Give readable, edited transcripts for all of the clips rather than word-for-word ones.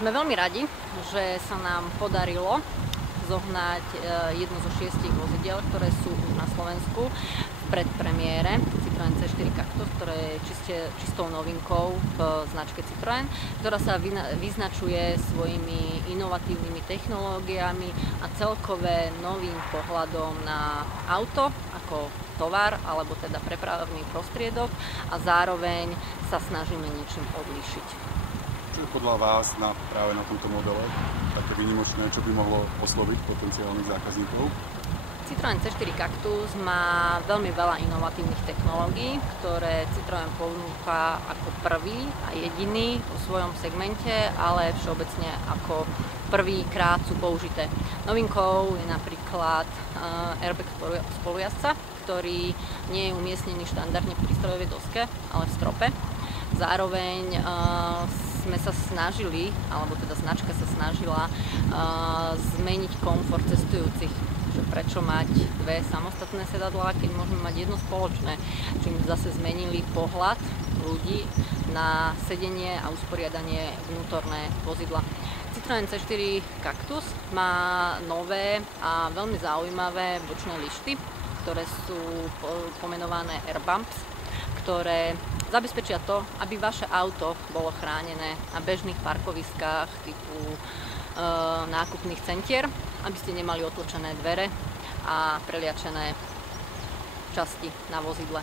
Sme veľmi radi, že sa nám podarilo zohnať jedno zo 6 vozidiel, ktoré sú už na Slovensku v predpremiére Citroën C4 Cactus, ktoré je čistou novinkou v značke Citroën, ktorá sa vyznačuje svojimi inovatívnymi technológiami a celkové novým pohľadom na auto ako tovar alebo teda prepravný prostriedok a zároveň sa snažíme niečím odlíšiť. Čo je podľa vás práve na tomto modele také výnimočné, čo by mohlo osloviť potenciálnych zákazníkov? Citroën C4 Cactus má veľmi veľa inovatívnych technológií, ktoré Citroën ponúka ako prvý a jediný vo svojom segmente, ale všeobecne ako prvýkrát sú použité. Novinkou je napríklad airbag spolujazdca, ktorý nie je umiestnený štandardne v prístrojovej doske, ale v strope. Zároveň sme sa snažili, alebo teda značka sa snažila zmeniť komfort cestujúcich. Že prečo mať dve samostatné sedadlá, keď môžeme mať jedno spoločné. Čím zase zmenili pohľad ľudí na sedenie a usporiadanie vnútorné vozidla. Citroën C4 Cactus má nové a veľmi zaujímavé bočné lišty, ktoré sú pomenované Air Bumps, ktoré zabezpečia to, aby vaše auto bolo chránené na bežných parkoviskách typu nákupných centier, aby ste nemali otlačené dvere a preliačené časti na vozidle.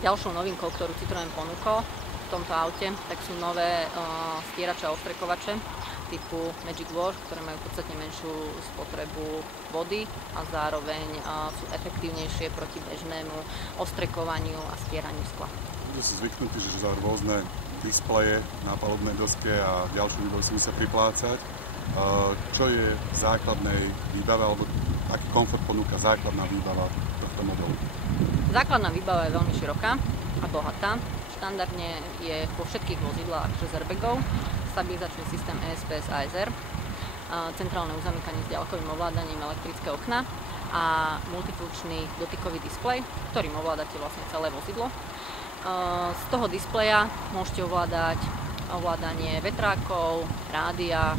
Ďalšou novinkou, ktorú Citroën ponúkol v tomto aute, tak sú nové stierače a ostrekovače typu Magic Wash, ktoré majú podstatne menšiu spotrebu vody a zároveň sú efektívnejšie proti bežnému ostrekovaniu a stieraniu skla. Ľudia sú zvyknutí, že za rôzne displeje na palubnej doske a ďalšie výbavy si musia priplácať. Čo je v základnej výbave, alebo aký komfort ponúka základná výbava tohto modelu? Základná výbava je veľmi široká a bohatá. Štandardne je vo všetkých vozidlách 6 airbagov, stabilizačný systém ESP ASR, centrálne uzamykanie s ďalkovým ovládaním, elektrické okná a multifunkčný dotykový displej, ktorým ovládate vlastne celé vozidlo. Z toho displeja môžete ovládať ovládanie vetrákov, rádia,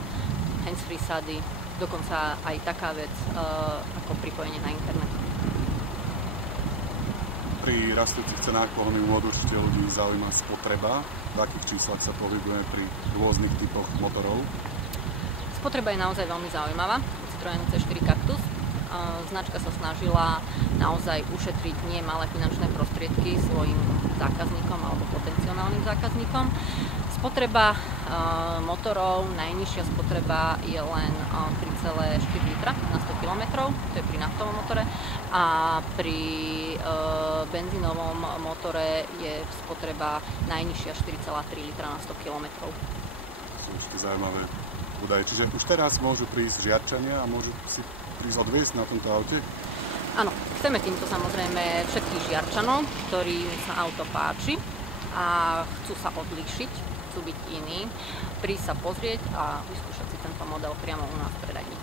handsfree sady, dokonca aj taká vec ako pripojenie na internet. Pri rastúcich cenách pohonných hmôt určite ľudí zaujíma spotreba. V akých číslach sa pohybujeme pri rôznych typoch motorov? Spotreba je naozaj veľmi zaujímavá. Citroën C4 Cactus. Značka sa snažila naozaj ušetriť nie malé finančné prostriedky svojim zákazníkom alebo potenciálnym zákazníkom. Spotreba motorov, najnižšia spotreba je len 3,4 litra na 100 km, to je pri naftovom motore, a pri benzínovom motore je spotreba najnižšia 4,3 litra na 100 km. To sú určite zaujímavé údaje. Čiže už teraz môžu prísť žiarčania a môžu si prísť odviesť na tomto aute? Áno, chceme týmto samozrejme všetkých žiarčanov, ktorým sa auto páči a chcú sa odlíšiť, chcú byť iní, prísť sa pozrieť a vyskúšať si tento model priamo u nás v predajni.